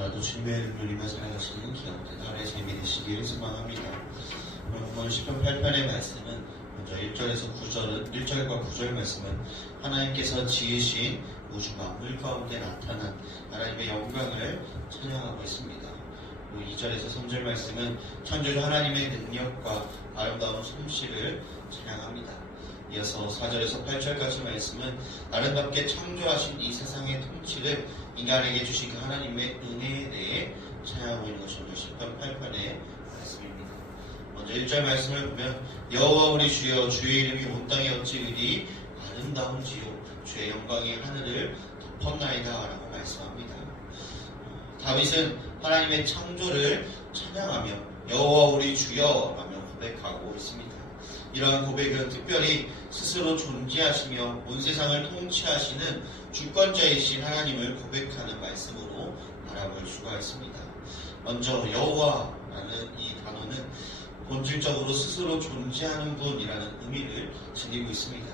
오늘도 주님의 이름을 입어 살아가시는 기억된 하루의 삶이 되시기를 소망합니다. 오늘 시편 8편의 말씀은 먼저 1절과 9절 말씀은 하나님께서 지으신 우주 만물 가운데 나타난 하나님의 영광을 찬양하고 있습니다. 그리고 2절에서 3절 말씀은 창조주 하나님의 능력과 아름다운 솜씨를 찬양합니다. 이어서 4절에서 8절까지 말씀은 아름답게 창조하신 이 세상의 통치를 인간에게 주신 그 하나님의 은혜에 대해 찬양하고 있는 것이 오늘 시편 8편의 말씀입니다. 먼저 1절 말씀을 보면 여호와 우리 주여 주의 이름이 온 땅에 어찌 그리 아름다운지요 주의 영광이 하늘을 덮었나이다 라고 말씀합니다. 다윗은 하나님의 창조를 찬양하며 여호와 우리 주여 라며 고백하고 있습니다. 이러한 고백은 특별히 스스로 존재하시며 온 세상을 통치하시는 주권자이신 하나님을 고백하는 말씀으로 알아볼 수가 있습니다. 먼저 여호와라는 이 단어는 본질적으로 스스로 존재하는 분이라는 의미를 지니고 있습니다.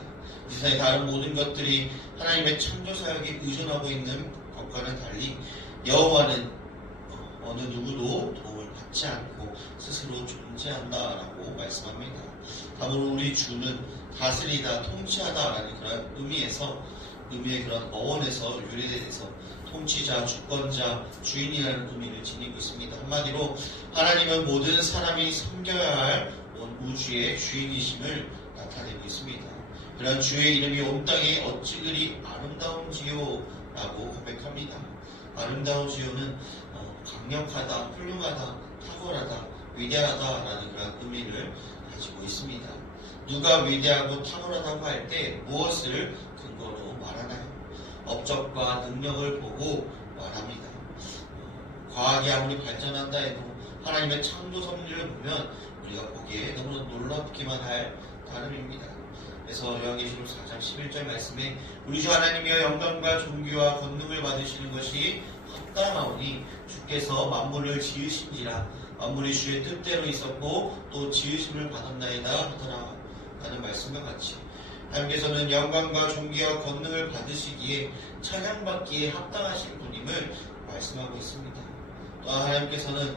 이 세상의 다른 모든 것들이 하나님의 창조 사역에 의존하고 있는 것과는 달리 여호와는 어느 누구도 도움을 받지 않고 스스로 존재한다라고 말씀합니다. 다음으로 우리 주는 다스리다, 통치하다라는 그런 의미의 그런 어원에서 유래돼서 통치자, 주권자, 주인이라는 의미를 지니고 있습니다. 한마디로 하나님은 모든 사람이 섬겨야 할 온 우주의 주인이심을 나타내고 있습니다. 그런 주의 이름이 온 땅에 어찌 그리 아름다운지요 라고 고백합니다. 아름다운지요는 강력하다, 훌륭하다, 탁월하다, 위대하다라는 그런 의미를 가지고 있습니다. 누가 위대하고 탁월하다고 할 때 무엇을 근거로 말하나요? 업적과 능력을 보고 말합니다. 과학이 아무리 발전한다 해도 하나님의 창조 섭리를 보면 우리가 보기에 너무나 놀랍기만 할 따름입니다. 그래서 요한계시록 4장 11절 말씀에 우리 주 하나님이여 영광과 존귀와 권능을 받으시는 것이 합당하오니 주께서 만물을 지으신지라 만물이 주의 뜻대로 있었고 또 지으심을 받았나이다 하더라 라는 말씀과 같이 하나님께서는 영광과 존귀와 권능을 받으시기에 찬양받기에 합당하신 분임을 말씀하고 있습니다. 또한 하나님께서는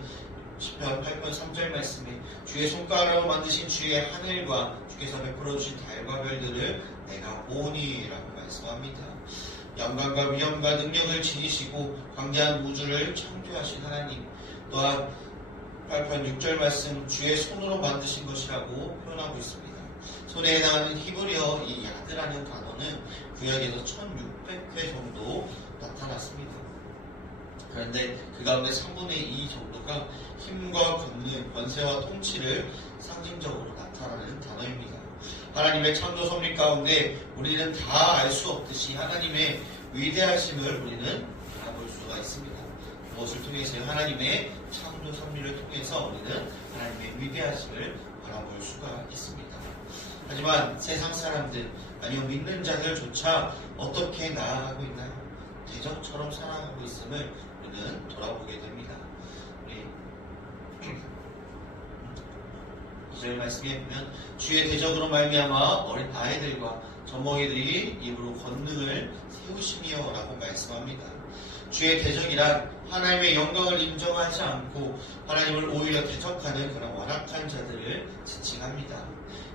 시편 8편 3절 말씀에 주의 손가락으로 만드신 주의 하늘과 주께서 베풀어 주신 달과 별들을 내가 보니 라고 말씀합니다. 영광과 위엄과 능력을 지니시고 광대한 우주를 창조하신 하나님, 또한 8편 6절 말씀 주의 손으로 만드신 것이라고 표현하고 있습니다. 손에 해당하는 히브리어 이 야드라는 단어는 구약에서 1600회 정도 나타났습니다. 그런데 그 가운데 3분의 2 정도가 힘과 권능, 권세와 통치를 상징적으로 나타나는 단어입니다. 하나님의 창조 섭리 가운데 우리는 다 알 수 없듯이 하나님의 위대하심을 우리는 알아볼 수가 있습니다. 무엇을 통해서요? 하나님의 창조 섭리를 통해서 우리는 하나님의 위대하심을 알아볼 수가 있습니다. 하지만 세상 사람들 아니면 믿는 자들조차 어떻게 나아가고 있나요? 대적처럼 살아가고 있음을 우리는 돌아보게 됩니다. 우리 2절 말씀에 보면 주의 대적으로 말미암아 어린 아이들과 젖먹이들이 입으로 권능을 세우시며 라고 말씀합니다. 주의 대적이란 하나님의 영광을 인정하지 않고 하나님을 오히려 대적하는 그런 완악한 자들을 지칭합니다.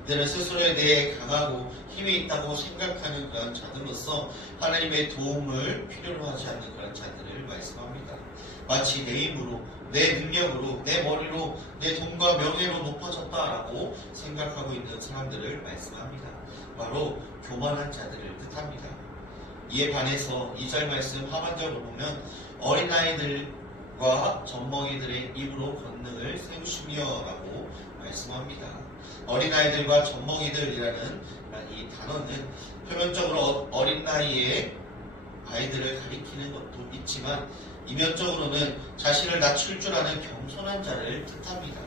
이들은 스스로에 대해 강하고 힘이 있다고 생각하는 그런 자들로서 하나님의 도움을 필요로 하지 않는 그런 자들을 말씀합니다. 마치 내 힘으로, 내 능력으로, 내 머리로, 내 돈과 명예로 높아졌다라고 생각하고 있는 사람들을 말씀합니다. 바로 교만한 자들을 뜻합니다. 이에 반해서 2절 말씀 하반절을 보면 어린아이들과 젖먹이들의 입으로 권능을 세우시며 라고 말씀합니다. 어린아이들과 젖먹이들이라는 이 단어는 표면적으로 어린 나이에 아이들을 가리키는 것도 있지만 이면적으로는 자신을 낮출 줄 아는 겸손한 자를 뜻합니다.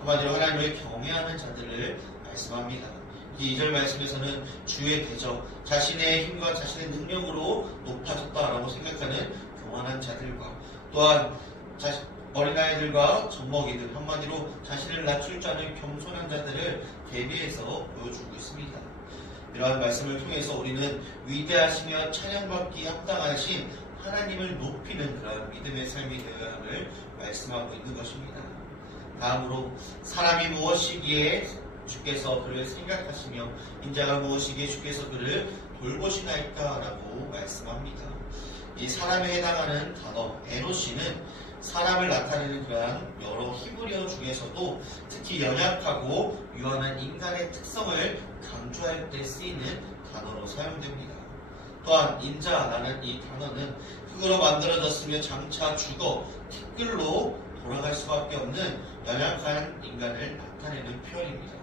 한마디로 하나님을 경외하는 자들을 말씀합니다. 이 2절 말씀에서는 주의 대적, 자신의 힘과 자신의 능력으로 높아졌다라고 생각하는 교만한 자들과 또한 어린아이들과 젖먹이들, 한마디로 자신을 낮출 줄 아는 겸손한 자들을 대비해서 보여주고 있습니다. 이러한 말씀을 통해서 우리는 위대하시며 찬양받기 합당하신 하나님을 높이는 그런 믿음의 삶이 되어야 함을 말씀하고 있는 것입니다. 다음으로 사람이 무엇이기에 주께서 그를 생각하시며 인자가 무엇이기에 주께서 그를 돌보시나이까라고 말씀합니다. 이 사람에 해당하는 단어 에노시는 사람을 나타내는 그러한 여러 히브리어 중에서도 특히 연약하고 유한한 인간의 특성을 강조할 때 쓰이는 단어로 사용됩니다. 또한 인자라는 이 단어는 흙으로 만들어졌으며 장차 죽어 티끌로 돌아갈 수밖에 없는 연약한 인간을 나타내는 표현입니다.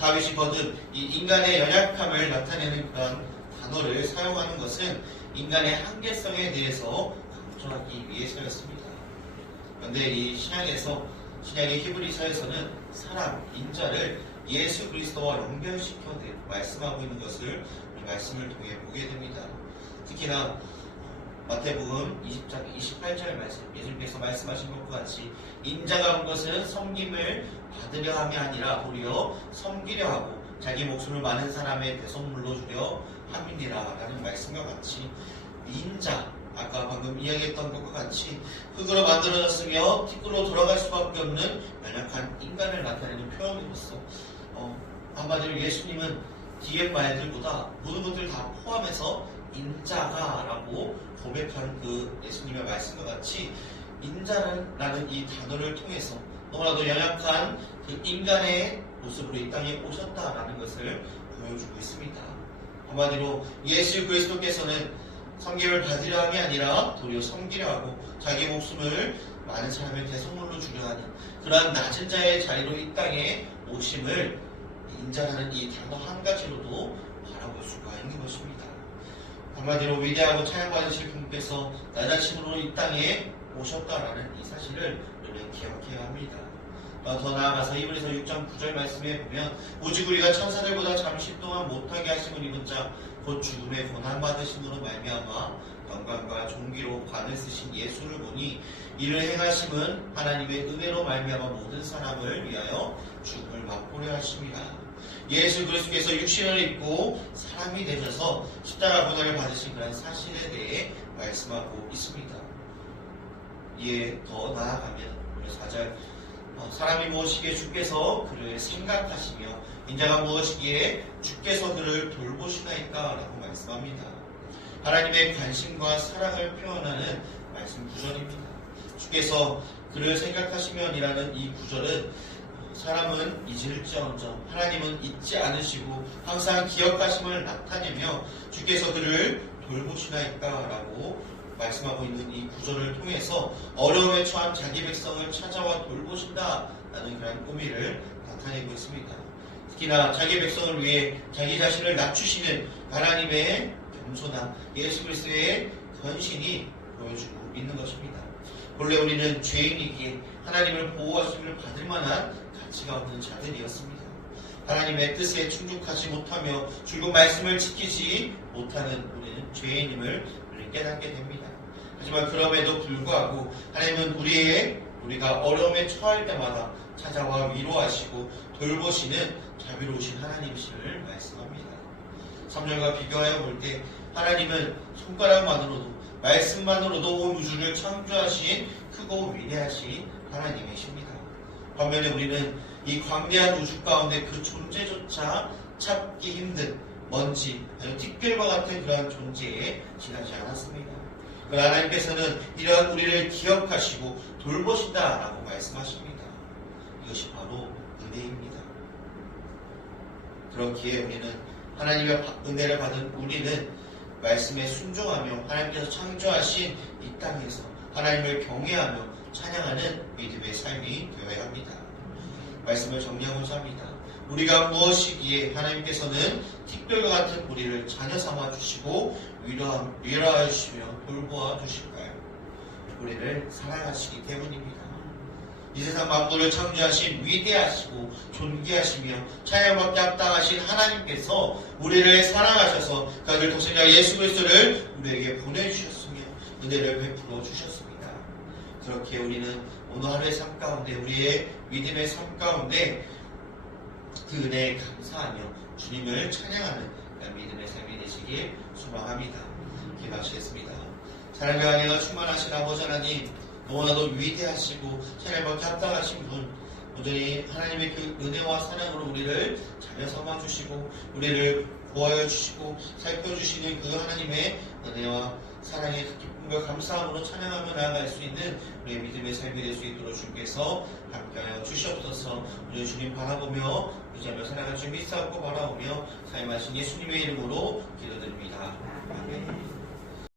다윗이 거듭 이 인간의 연약함을 나타내는 그런 단어를 사용하는 것은 인간의 한계성에 대해서 강조하기 위해서였습니다. 그런데 이 신약의 히브리서에서는 사람, 인자를 예수 그리스도와 연결시켜 말씀하고 있는 것을 이 말씀을 통해 보게 됩니다. 특히나 마태복음 20장 28절 말씀, 예수님께서 말씀하신 것과 같이 인자가 온 것은 섬김을 받으려 함이 아니라 도리어 섬기려 하고 자기 목숨을 많은 사람의 대속물로 주려 함이니라 라는 말씀과 같이 인자, 아까 방금 이야기했던 것과 같이 흙으로 만들어졌으며 티끌로 돌아갈 수밖에 없는 연약한 인간을 나타내는 표현으로서 한마디로 예수님은 뒤에 말들보다 모든 것들을 다 포함해서 인자가라고 고백한 그 예수님의 말씀과 같이 인자라는 이 단어를 통해서 너무나도 연약한 그 인간의 모습으로 이 땅에 오셨다라는 것을 보여주고 있습니다. 한마디로 예수 그리스도께서는 섬김을 받으려 함이 아니라 도리어 섬기려 하고 자기 목숨을 많은 사람의 대속물로 주려 하는 그러한 낮은 자의 자리로 이 땅에 오심을 인자라는 이 단어 한 가지로도 바라볼 수가 있는 것입니다. 한마디로 위대하고 찬양받으실 분께서 낮아심으로 이 땅에 오셨다라는 이 사실을 우리는 기억해야 합니다. 더 나아가서 히브리서 6장 9절 말씀에 보면 오직 우리가 천사들보다 잠시 동안 못하게 하심을 입은 자 곧 죽음의 고난받으심으로 말미암아 영광과 존귀로 관을 쓰신 예수를 보니 이를 행하심은 하나님의 은혜로 말미암아 모든 사람을 위하여 죽음을 맛보려 하심이라. 예수 그리스도께서 육신을 입고 사람이 되셔서 십자가 고난을 받으신 그런 사실에 대해 말씀하고 있습니다. 이에 더 나아가면 4절 사람이 무엇이기에 주께서 그를 생각하시며 인자가 무엇이기에 주께서 그를 돌보시나이까 라고 말씀합니다. 하나님의 관심과 사랑을 표현하는 말씀 구절입니다. 주께서 그를 생각하시면이라는 이 구절은 사람은 잊을지언정 하나님은 잊지 않으시고 항상 기억하심을 나타내며 주께서 그를 돌보시나이까 라고 말씀하고 있는 이 구절을 통해서 어려움에 처한 자기 백성을 찾아와 돌보신다라는 그런 의미를 나타내고 있습니다. 특히나 자기 백성을 위해 자기 자신을 낮추시는 하나님의 겸손한 예수 그리스도의 헌신이 보여주고 있는 것입니다. 본래 우리는 죄인이기에 하나님을 보호하심을 받을 만한 가치가 없는 자들이었습니다. 하나님의 뜻에 충족하지 못하며 줄곧 말씀을 지키지 못하는 우리는 죄인임을 깨닫게 됩니다. 하지만 그럼에도 불구하고 하나님은 우리가 어려움에 처할 때마다 찾아와 위로하시고 돌보시는 자비로우신 하나님이심을 말씀합니다. 3절과 비교하여 볼 때 하나님은 손가락만으로도 말씀만으로도 온 우주를 창조하신 크고 위대하신 하나님이십니다. 반면에 우리는 이 광대한 우주 가운데 그 존재조차 찾기 힘든 먼지, 티끌과 같은 그러한 존재에 지나지 않았습니다. 그러나 하나님께서는 이러한 우리를 기억하시고 돌보신다라고 말씀하십니다. 이것이 바로 은혜입니다. 그렇기에 우리는 하나님의 은혜를 받은 우리는 말씀에 순종하며 하나님께서 창조하신 이 땅에서 하나님을 경외하며 찬양하는 믿음의 삶이 되어야 합니다. 말씀을 정리하고자 합니다. 우리가 무엇이기에 하나님께서는 티끌과 같은 우리를 자녀 삼아 주시고 위로하여 주시며 돌보아 주실까요? 우리를 사랑하시기 때문입니다. 이 세상 만물을 창조하신 위대하시고 존귀하시며 찬양받게 합당하신 하나님께서 우리를 사랑하셔서 그 아들 독생자 예수 그리스도를 우리에게 보내주셨으며 은혜를 베풀어 주셨습니다. 그렇게 우리는 오늘 하루의 삶 가운데 우리의 믿음의 삶 가운데 그 은혜에 감사하며 주님을 찬양하는 믿음의 삶이 되시길 소망합니다. 기도하시겠습니다. 사랑과 은혜가 충만하신 아버지 하나님, 너무나도 위대하시고 하나님께 합당하신 분, 온전히 하나님의 그 은혜와 사랑으로 우리를 잘 삼아주시고 우리를 보호하여 주시고 살펴주시는 그 하나님의 은혜와 사랑의 기쁨과 감사함으로 찬양하며 나아갈 수 있는 우리의 믿음의 삶이 될 수 있도록 주께서 함께하여 주시옵소서. 우리 주님 바라보며 의지하며 살아갈 주 믿사옵고 바라보며 사임하신 예수님의 이름으로 기도드립니다. 아멘.